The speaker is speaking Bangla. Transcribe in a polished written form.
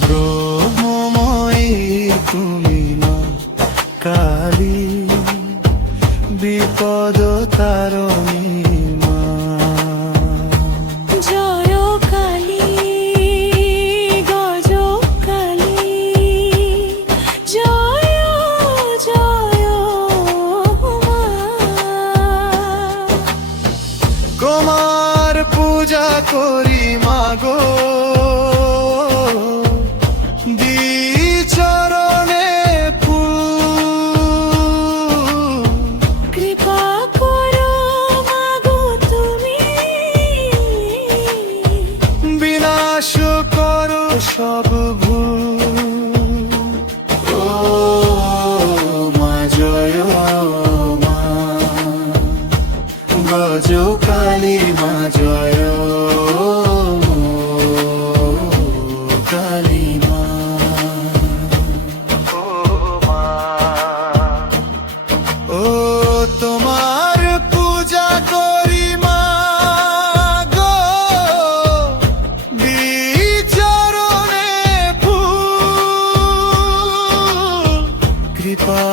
ব্রহ্মময়ী তুমি মা কালী, বিপদ তারণী মা। জয় কালী, গজ কালী, জয় জয় মা। তোমার পূজা করি মাগো, চরণে ফুল। কৃপা করো মাগো তুমি, বিনাশ করো সব ভুল। ও মা জয় মা, গজ কালী মা জয় কালী মা। ও তোমার পূজা করি মা গো, বিচরণে ফুল। কৃপা